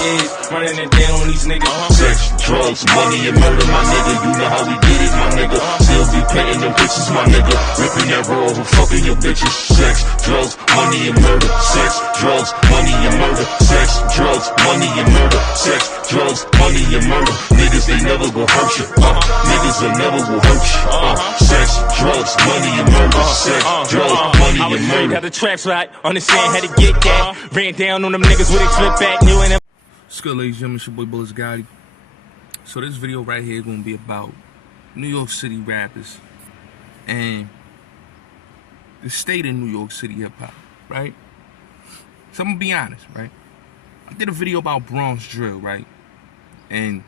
is, running it down on these niggas. Sex, drugs, money, and murder, my nigga. You know how we get it, my nigga. Still be painting them bitches, my nigga. Ripping that raw and fucking your bitches. Sex, drugs, money, and murder. Sex, drugs, money, and murder. Sex, drugs, money, and murder. Sex, drugs, money, and murder. Niggas, they never gon' hurt you. Niggas, they never will hurt you. Sex, drugs, money, and murder. Sex, drugs, money, and murder. Got the tracks right, understand how to get that. Ran down on them niggas with a flip back, new and What's good, ladies and gentlemen? It's your boy Bulletz Gotti. So this video right here is gonna be about New York City rappers and the state of New York City hip hop, right? So I'm gonna be honest, right? I did a video about Bronx drill, right? And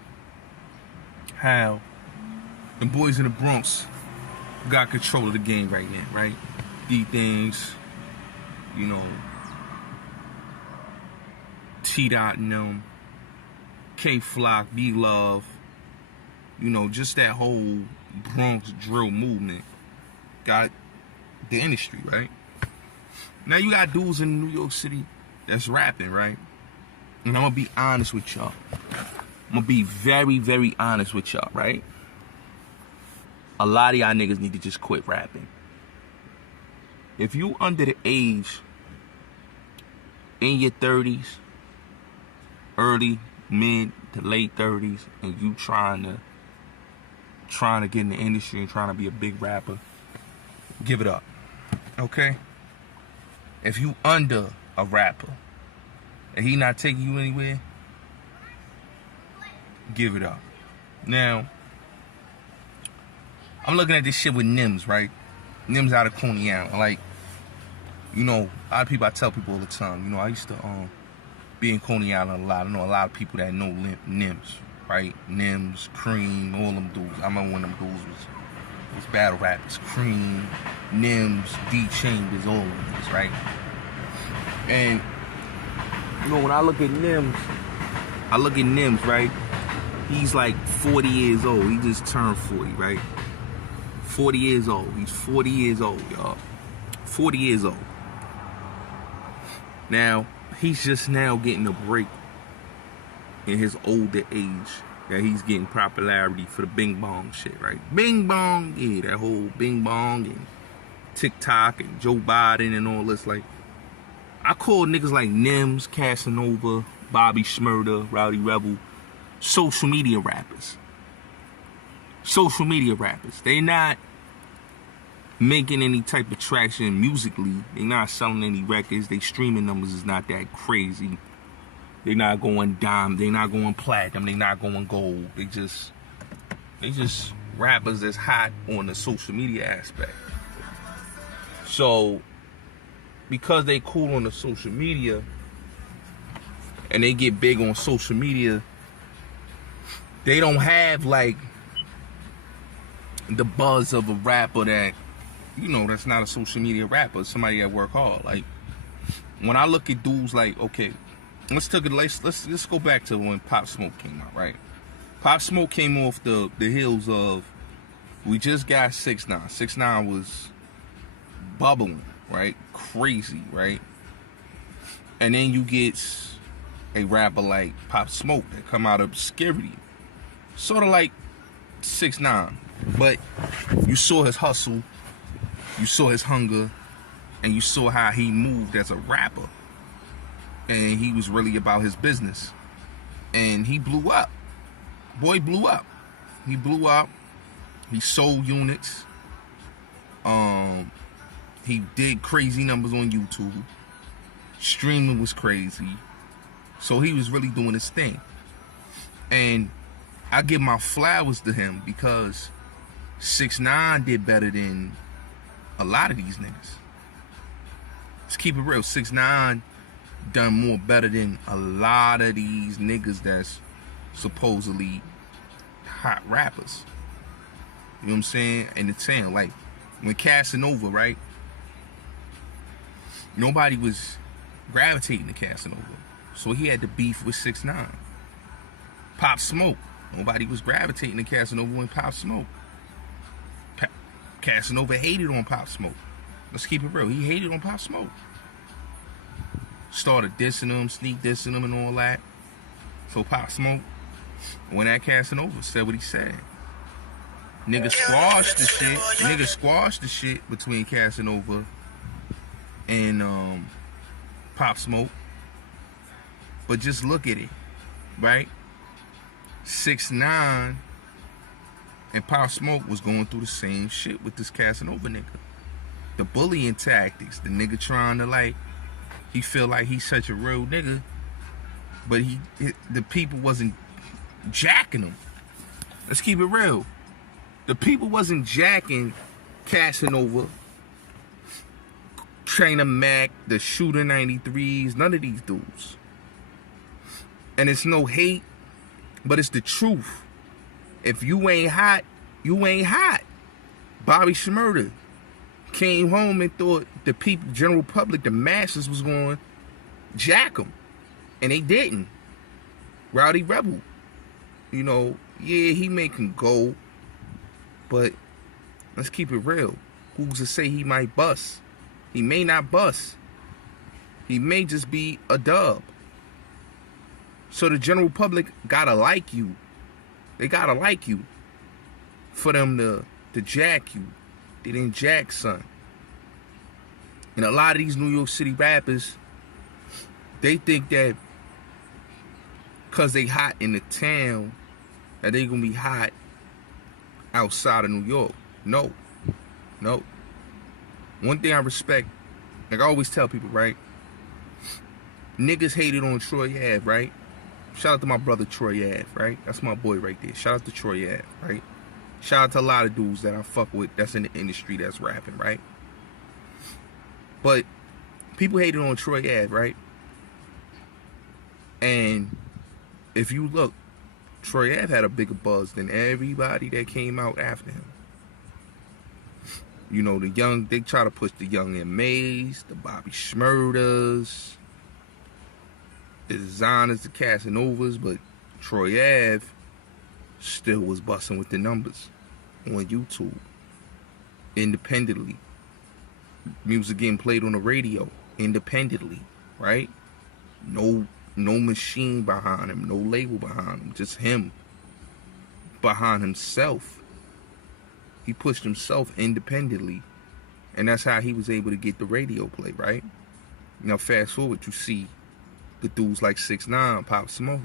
how the boys in the Bronx got control of the game right now, right? D-Things, you know, T-Dot and them, K-Flock, B-Love, you know, just that whole Bronx drill movement got the industry, right? Now you got dudes in New York City that's rapping, right? And I'm gonna be honest with y'all. I'm gonna be very, very honest with y'all, right? A lot of y'all niggas need to just quit rapping. If you under the age, in your 30s, early, mid to late 30s, and you trying to get in the industry and trying to be a big rapper, give it up, okay? If you under a rapper and he not taking you anywhere, give it up. Now, I'm looking at this shit with Nims, right? Nims out of Coney Island. Like, you know, a lot of people, I tell people all the time, you know, I used to be in Coney Island a lot. I know a lot of people that know Nims, right? Nims, Cream, all them dudes. I remember when them dudes was battle rappers. Cream, Nims, D Chambers, all of them, right? And, you know, when I look at Nims, right? He's like 40 years old. He just turned 40, right? 40 years old. He's 40 years old, y'all. 40 years old. Now, he's just now getting a break in his older age that he's getting popularity for the Bing Bong shit, right? Bing Bong, yeah, that whole Bing Bong and TikTok and Joe Biden and all this. Like, I call niggas like Nims, Casanova, Bobby Shmurda, Rowdy Rebel, social media rappers. Social media rappers. They not making any type of traction musically. They not selling any records. They streaming numbers is not that crazy. They not going dime. They not going platinum. They not going gold. They just rappers that's hot on the social media aspect. So because they cool on the social media and they get big on social media, they don't have like the buzz of a rapper that, you know, that's not a social media rapper, somebody that work hard. Like, when I look at dudes like, okay, let's go back to when Pop Smoke came out, right? Pop Smoke came off the heels of, we just got 6ix9ine. 6ix9ine was bubbling, right? Crazy, right? And then you get a rapper like Pop Smoke that come out of obscurity, sort of like 6ix9ine, but you saw his hustle, you saw his hunger, and you saw how he moved as a rapper, and he was really about his business, and he blew up. Boy blew up. He blew up. He sold units. He did crazy numbers on YouTube. Streaming was crazy. So he was really doing his thing. And I give my flowers to him because 6ix9ine did better than a lot of these niggas. Let's keep it real. 6ix9ine done more better than a lot of these niggas that's supposedly hot rappers. You know what I'm saying? And the town, like when Casanova, right? Nobody was gravitating to Casanova, so he had to beef with 6ix9ine. Pop Smoke, nobody was gravitating to Casanova when Pop Smoke. Casanova hated on Pop Smoke. Let's keep it real. He hated on Pop Smoke. Started dissing him, sneak dissing him and all that. So Pop Smoke, when that Casanova said what he said, nigga squashed the shit. Nigga squashed the shit between Casanova and Pop Smoke. But just look at it, right? 6ix9ine and Pop Smoke was going through the same shit with this Casanova nigga. The bullying tactics, the nigga trying to like, he feel like he's such a real nigga, but the people wasn't jacking him. Let's keep it real. The people wasn't jacking Casanova, Trainer Mac, the Shooter 93s, none of these dudes. And it's no hate, but it's the truth. If you ain't hot, you ain't hot. Bobby Shmurda came home and thought the people, general public, the masses was going to jack him. And they didn't. Rowdy Rebel. You know, yeah, he may can go, but let's keep it real. Who's to say he might bust? He may not bust. He may just be a dub. So the general public gotta like you. They gotta like you for them to jack you. They didn't jack, son. And a lot of these New York City rappers, they think that because they hot in the town, that they gonna be hot outside of New York. No. No. One thing I respect, like I always tell people, right? Niggas hated on Troy Ave, right? Shout out to my brother Troy Ave, right? That's my boy right there. Shout out to Troy Ave, right? Shout out to a lot of dudes that I fuck with that's in the industry that's rapping, right? But people hated on Troy Ave, right? And if you look, Troy Ave had a bigger buzz than everybody that came out after him. You know, they try to push the young mase, the Bobby Shmurdas, the designers, the Casanovas, but Troy Ave still was busting with the numbers on YouTube independently. Music getting played on the radio independently, right? No machine behind him, no label behind him, just him behind himself. He pushed himself independently, and that's how he was able to get the radio play, right? Now fast forward, you see the dudes like 6ix9ine, Pop Smoke,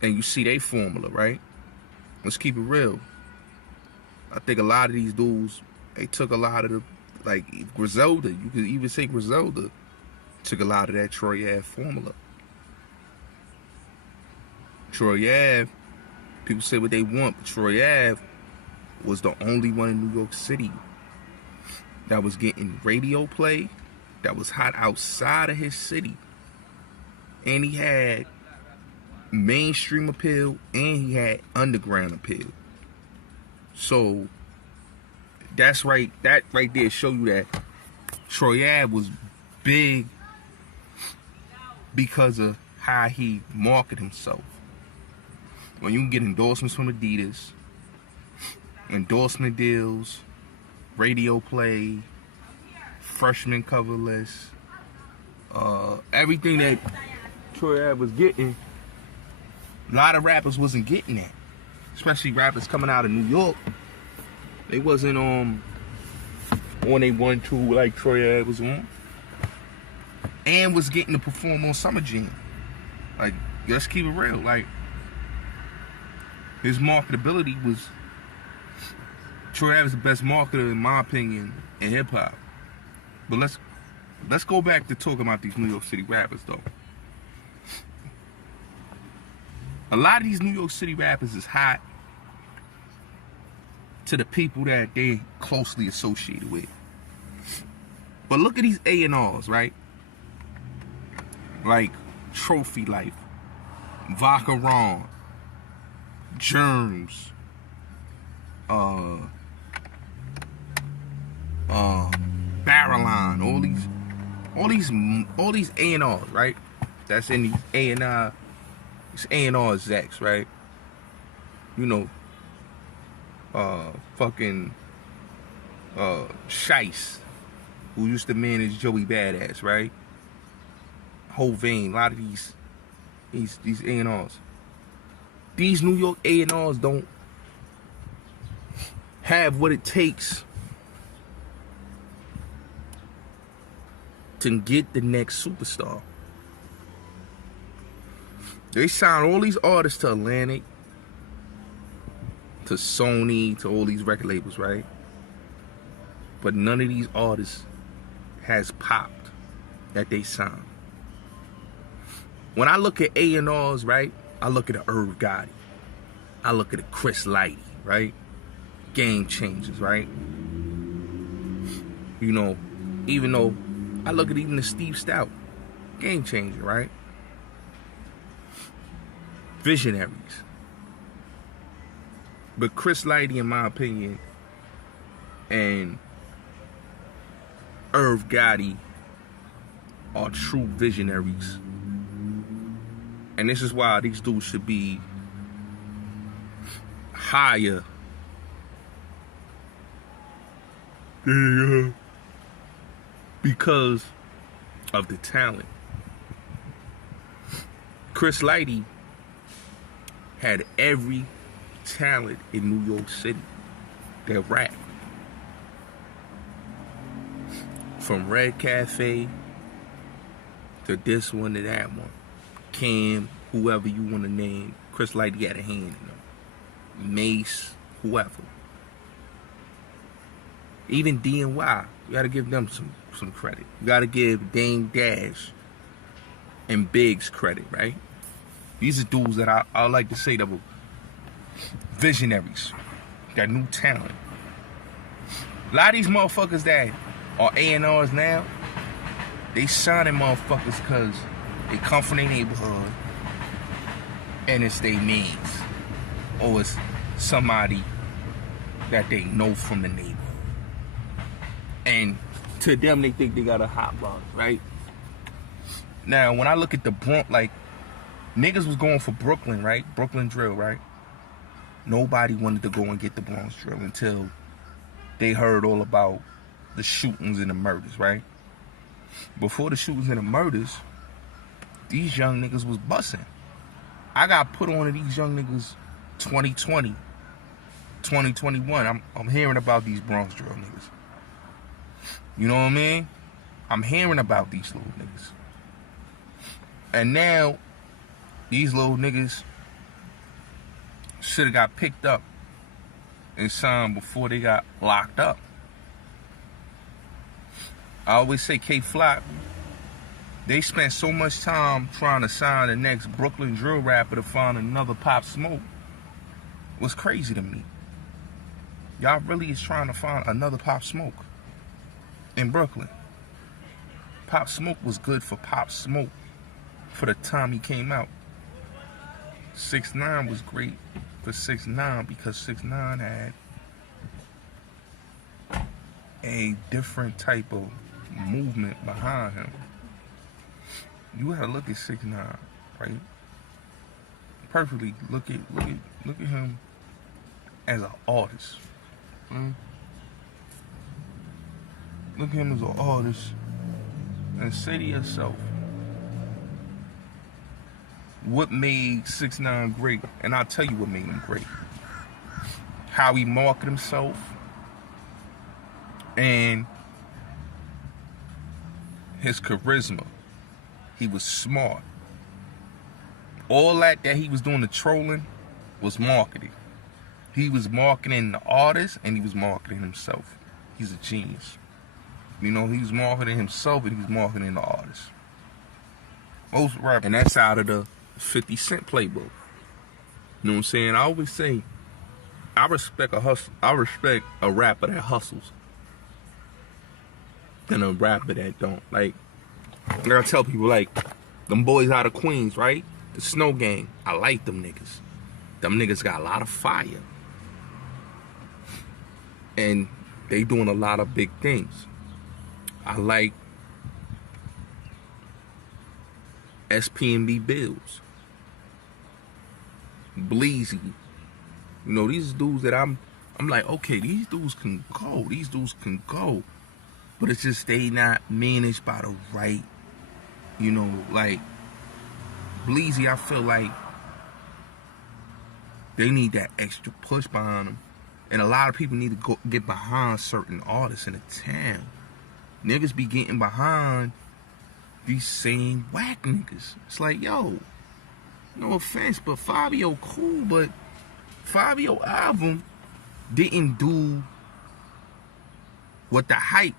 and you see they formula, right? Let's keep it real. I think a lot of these dudes, they took a lot of the, like Griselda, you could even say Griselda took a lot of that Troy Ave formula. Troy Ave, people say what they want, but Troy Ave was the only one in New York City that was getting radio play, that was hot outside of his city. And he had mainstream appeal, and he had underground appeal. So that right there show you that Troy Ave was big because of how he marketed himself. When you can get endorsements from Adidas, endorsement deals, radio play, freshman cover list, everything that Troy Ave was getting, a lot of rappers wasn't getting that. Especially rappers coming out of New York. They wasn't on they 1-2 like Troy Ave was on. And was getting to perform on Summer Jam. Like, let's keep it real. Like, his marketability was, Troy Ave is the best marketer, in my opinion, in hip hop. But let's go back to talking about these New York City rappers, though. A lot of these New York City rappers is hot to the people that they closely associated with. But look at these A&Rs, right? Like Trophy Life, Vodka Ron, Germs, Barreline, all these A&Rs, right? That's in these A&R, these A&R execs, right? You know, fucking Shice, who used to manage Joey Badass, right? Whole vein, a lot of these These A&Rs. These New York A&Rs don't have what it takes to get the next superstar. They sign all these artists to Atlantic, to Sony, to all these record labels, right? But none of these artists has popped that they signed. When I look at A&Rs, right, I look at a Irv Gotti. I look at a Chris Lighty, right? Game changers, right? You know, even though I look at even the Steve Stout, game changer, right? Visionaries. But Chris Lighty, in my opinion, and Irv Gotti are true visionaries. And this is why these dudes should be higher because of the talent. Chris Lighty had every talent in New York City that rap. From Red Cafe to this one to that one. Cam, whoever you want to name, Chris Lighty had a hand in them. Mase, whoever. Even D&Y, you gotta give them some credit. You gotta give Dame Dash and Biggs credit, right? These are dudes that I like to say that were visionaries, got new talent. A lot of these motherfuckers that are A&Rs now, they signing motherfuckers because they come from their neighborhood and it's their names, or it's somebody that they know from the neighborhood. And to them, they think they got a hot box, right? Now, when I look at the Bronx, like, niggas was going for Brooklyn, right? Brooklyn drill, right? Nobody wanted to go and get the Bronx drill until they heard all about the shootings and the murders, right? Before the shootings and the murders, these young niggas was busting. I got put on to these young niggas 2020, 2021. I'm hearing about these Bronx drill niggas. You know what I mean? I'm hearing about these little niggas. And now, these little niggas should have got picked up and signed before they got locked up. I always say K-Flock, they spent so much time trying to sign the next Brooklyn drill rapper to find another Pop Smoke. It was crazy to me. Y'all really is trying to find another Pop Smoke in Brooklyn. Pop Smoke was good for Pop Smoke for the time he came out. 6ix9ine was great for 6ix9ine because 6ix9ine had a different type of movement behind him. You gotta look at 6ix9ine, right? Perfectly look at him as an artist. Look at him as an artist and say to yourself, what made 6ix9ine great? And I'll tell you what made him great. How he marketed himself and his charisma. He was smart. All that he was doing, the trolling, was marketing. He was marketing the artist and he was marketing himself. He's a genius. You know, he was marketing himself and he was marketing the artist. Most rappers, and that's out of the 50 Cent playbook. You know what I'm saying? I always say, I respect a rapper that hustles than a rapper that don't. Like I tell people, like, them boys out of Queens, right? The Snow Gang. I like them niggas. Them niggas got a lot of fire. And they doing a lot of big things. I like SPMB Bills. Bleezy. You know, these dudes that I'm like, okay, these dudes can go. These dudes can go. But it's just they not managed by the right, you know, like, Bleezy, I feel like they need that extra push behind them. And a lot of people need to go get behind certain artists in the town. Niggas be getting behind these same whack niggas. It's like, yo, no offense, but Fabio cool, but Fabio album didn't do what the hype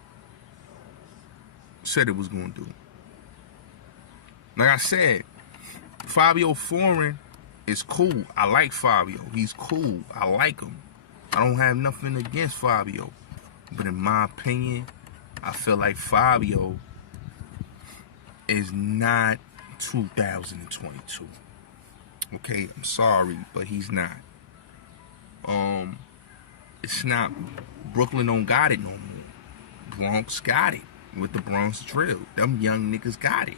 said it was gonna do. Like I said, Fabio Foreign is cool. I like Fabio. He's cool. I like him. I don't have nothing against Fabio. But in my opinion, I feel like Fabio is not 2022. Okay, I'm sorry, but he's not. It's not. Brooklyn don't got it no more. Bronx got it with the Bronx drill. Them young niggas got it.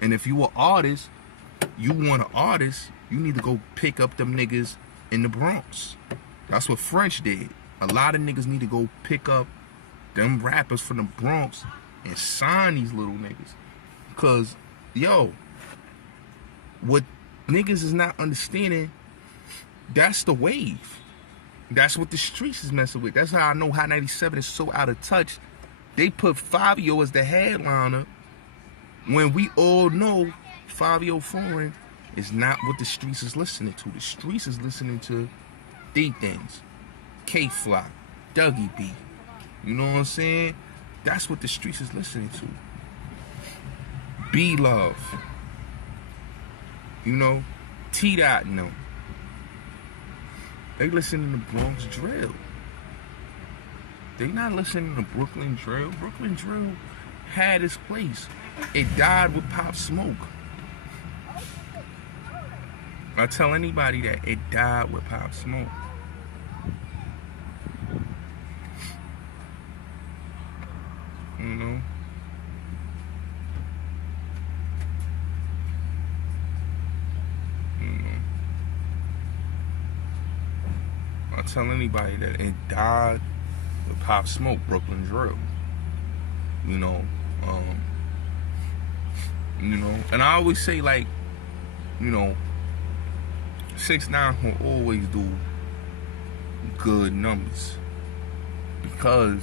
And if you an artist, you want an artist, you need to go pick up them niggas in the Bronx. That's what French did. A lot of niggas need to go pick up them rappers from the Bronx and sign these little niggas. Because, yo, what niggas is not understanding, that's the wave. That's what the streets is messing with. That's how I know Hot 97 is so out of touch. They put Fabio as the headliner when we all know Fabio Foreign is not what the streets is listening to. The streets is listening to these things. K-Flock, Dougie B. You know what I'm saying? That's what the streets is listening to. B-Love. You know? T-Dot and them. They listening to Bronx drill. They not listening to Brooklyn drill. Brooklyn drill had its place. It died with Pop Smoke. I tell anybody that it died with Pop Smoke. You know? I tell anybody that it died with Pop Smoke, Brooklyn drill. You know, and I always say, like, 6ix9ine will always do good numbers because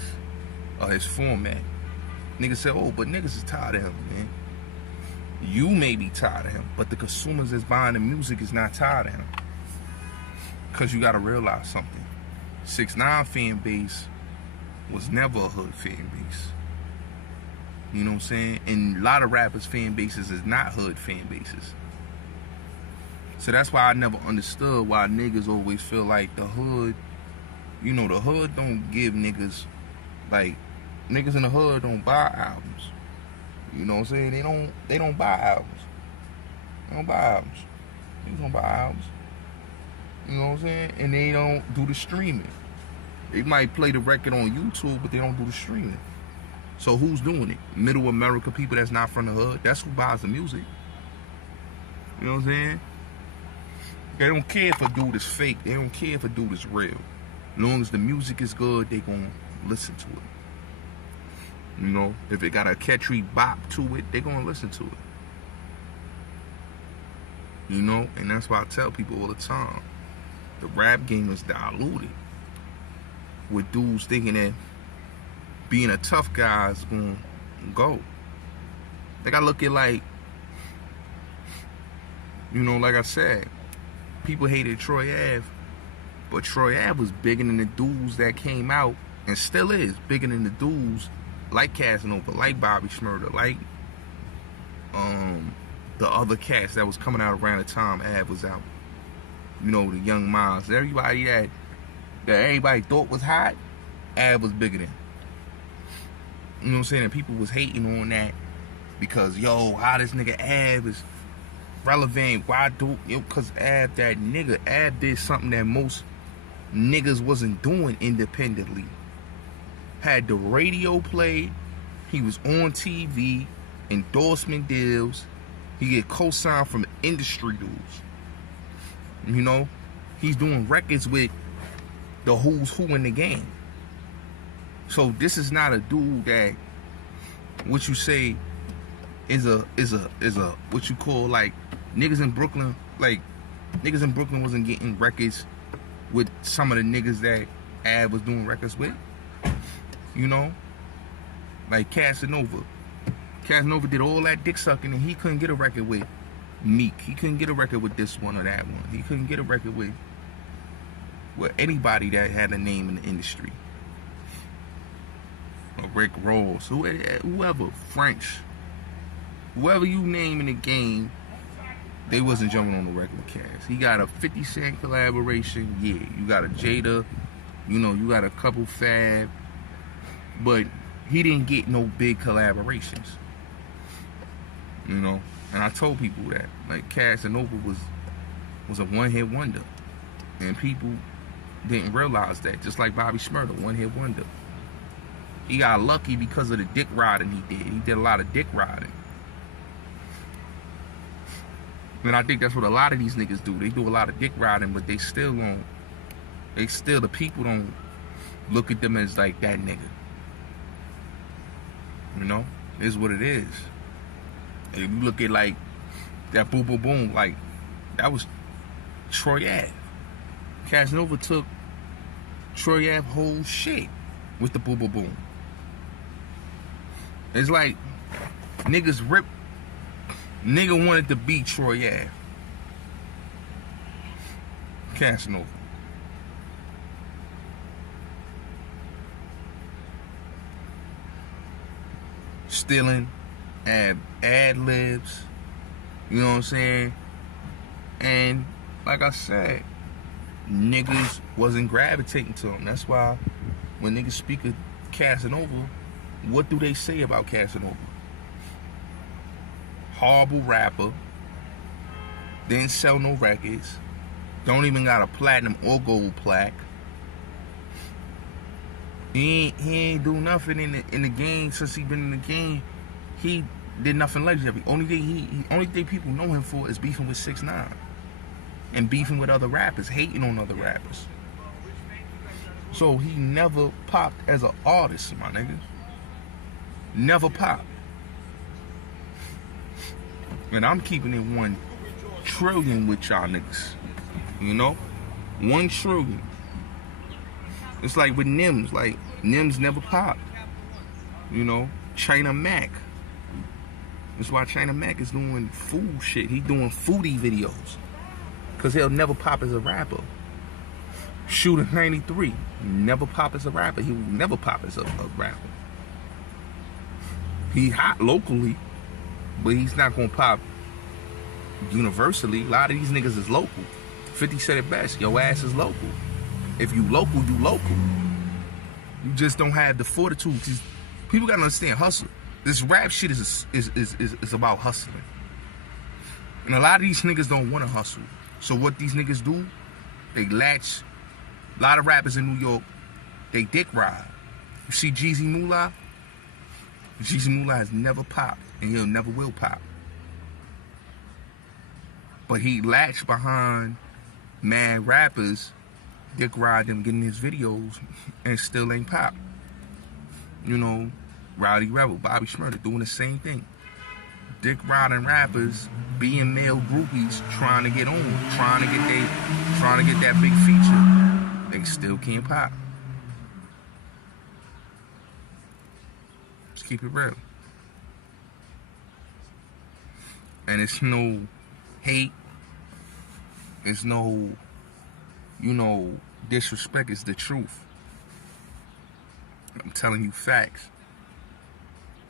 of his format. Niggas say, oh, but niggas is tired of him, man. You may be tired of him, but the consumers that's buying the music is not tired of him. Because you gotta realize something. 6ix9ine fan base was never a hood fan base. You know what I'm saying? And a lot of rappers' fan bases is not hood fan bases. So that's why I never understood why niggas always feel like the hood, the hood don't give niggas, like, niggas in the hood don't buy albums. You know what I'm saying? They don't buy albums. They don't buy albums. Niggas don't buy albums. You know what I'm saying? And they don't do the streaming. They might play the record on YouTube, but they don't do the streaming. So who's doing it? Middle America people that's not from the hood. That's who buys the music. You know what I'm saying? They don't care if a dude is fake. They don't care if a dude is real. As long as the music is good, they gonna listen to it. You know, if it got a catchy bop to it, they gonna listen to it. You know, and that's why I tell people all the time, the rap game is diluted with dudes thinking that being a tough guy is gonna go. They gotta look at, like, like I said, people hated Troy Ave, but Troy Ave was bigger than the dudes that came out, and still is bigger than the dudes like Casanova, like Bobby Shmurda, like the other cats that was coming out around the time Ave was out. The young Mase. Everybody that everybody thought was hot, Ave was bigger than. You know what I'm saying? And people was hating on that because, yo, how this nigga Ave is relevant. Why do it? Because Ave, that nigga, Ave did something that most niggas wasn't doing independently. Had the radio played, he was on TV, endorsement deals, he get co-signed from industry dudes. He's doing records with the who's who in the game. So this is not a dude that what you say is a what you call, like, niggas in Brooklyn, wasn't getting records with some of the niggas that Ab was doing records with. You know? Like Casanova. Casanova did all that dick sucking and he couldn't get a record with Meek. He couldn't get a record with this one or that one. He couldn't get a record with anybody that had a name in the industry. Or Rick Ross, whoever, French. Whoever you name in the game, they wasn't jumping on the record with Cass. He got a 50 Cent collaboration, yeah. You got a Jada, you know, you got a couple Fab, but he didn't get no big collaborations. You know, and I told people that. Like, Casanova was a one-hit wonder. And people didn't realize that. Just like Bobby Shmurda, one-hit wonder. He got lucky because of the dick riding he did. He did a lot of dick riding. And I think that's what a lot of these niggas do. They do a lot of dick riding, but the people don't look at them as like that nigga. You know? It's what it is. If you look at like that Boom Boom Boom, like that was Troy Ave. Casanova took Troy Ave whole shit with the Boom Boom Boom. It's like niggas nigga wanted to beat Troy Ave. Casanova. Stealing ad-libs, you know what I'm saying? And like I said, niggas wasn't gravitating to him. That's why when niggas speak of Casanova, what do they say about Casanova? Horrible rapper, didn't sell no records, don't even got a platinum or gold plaque. He ain't do nothing in the game since he been in the game. He did nothing legendary. Only thing people know him for is beefing with 6ix9ine and beefing with other rappers, hating on other rappers. So he never popped as an artist, my nigga. Never popped. And I'm keeping it 1 trillion with y'all niggas. You know? 1 trillion. It's like with Nims. Like, Nims never popped. You know? China Mac. That's why China Mac is doing food shit. He doing foodie videos. Because he'll never pop as a rapper. Shooter 93. Never pop as a rapper. He will never pop as a rapper. He hot locally, but he's not gonna pop universally. A lot of these niggas is local. 50 said it best. Your ass is local. If you local, you local. You just don't have the fortitude. People gotta understand hustle. This rap shit is about hustling. And a lot of these niggas don't wanna hustle. So what these niggas do, they latch. A lot of rappers in New York, they dick ride. You see Jeezy Moolah? Jeezy Moolah has never popped, and he'll never will pop. But he latched behind mad rappers, dick ride them, getting his videos, and still ain't pop. You know, Rowdy Rebel, Bobby Shmurda doing the same thing. Dick riding rappers, being male groupies, trying to get on, trying to get that big feature. They still can't pop. Let's keep it real. And it's no hate. It's no, disrespect. It's the truth. I'm telling you facts.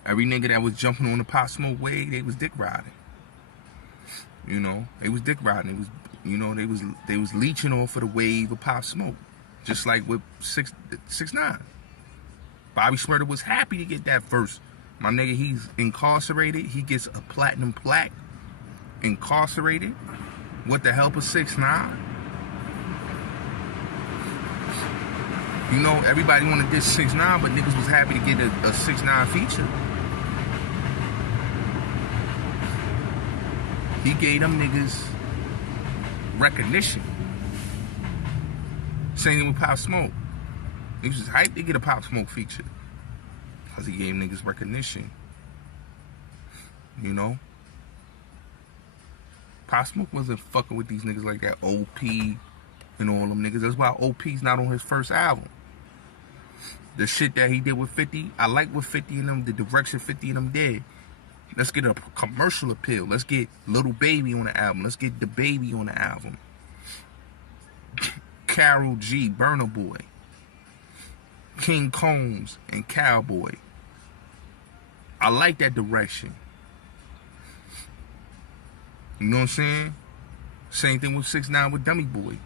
Every nigga that was jumping on the Pop Smoke wave, they was dick riding. You know, they was dick riding. They was leeching off of the wave of Pop Smoke, just like with 6ix9ine. Bobby Shmurda was happy to get that verse. My nigga, he's incarcerated. He gets a platinum plaque. Incarcerated with the help of 6ix9ine. You know, everybody wanted this 6ix9ine, but niggas was happy to get a 6ix9ine feature. He gave them niggas recognition. Same thing with Pop Smoke. He was just hyped to get a Pop Smoke feature. Because he gave niggas recognition. You know? Pop Smoke wasn't fucking with these niggas like that. OP and all them niggas. That's why OP's not on his first album. The shit that he did with 50, I like what 50 and them, the direction 50 and them did. Let's get a commercial appeal. Let's get Little Baby on the album. Let's get The Baby on the album. Karol G, Burna Boy. King Combs and Cowboy. I like that direction. You know what I'm saying? Same thing with 6ix9ine with Dummy Boy.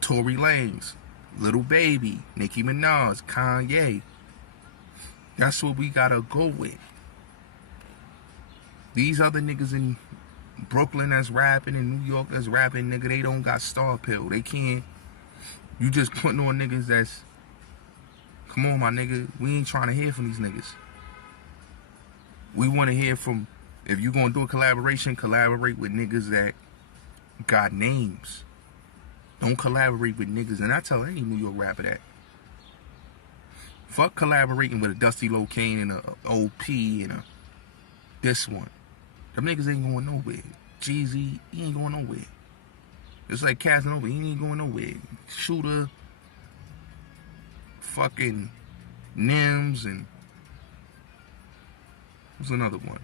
Tory Lanez, Little Baby, Nicki Minaj, Kanye. That's what we gotta go with. These other niggas in Brooklyn that's rapping and New York that's rapping, nigga, they don't got star appeal. They can't. You just putting on niggas that's, come on, my nigga, we ain't trying to hear from these niggas. We want to hear from, if you gonna do a collaboration, collaborate with niggas that got names. Don't collaborate with niggas, and I tell any New York rapper that. Fuck collaborating with a Dusty Locane and a OP and a this one. Them niggas ain't going nowhere. Jeezy, he ain't going nowhere. Just like Casanova, he ain't going nowhere. Shooter, fucking Nims, and what's another one?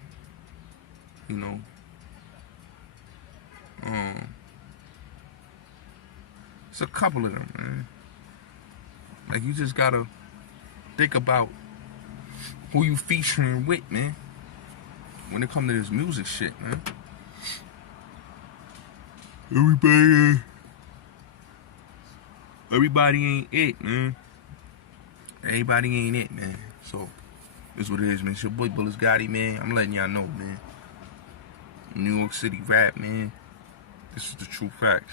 You know? It's a couple of them, man. Like, you just gotta think about who you featuring with, man. When it comes to this music shit, man. Everybody ain't it, man. Everybody ain't it, man. So, this is what it is, man. It's your boy Bulletz Gotti, man. I'm letting y'all know, man. New York City rap, man. This is the true facts.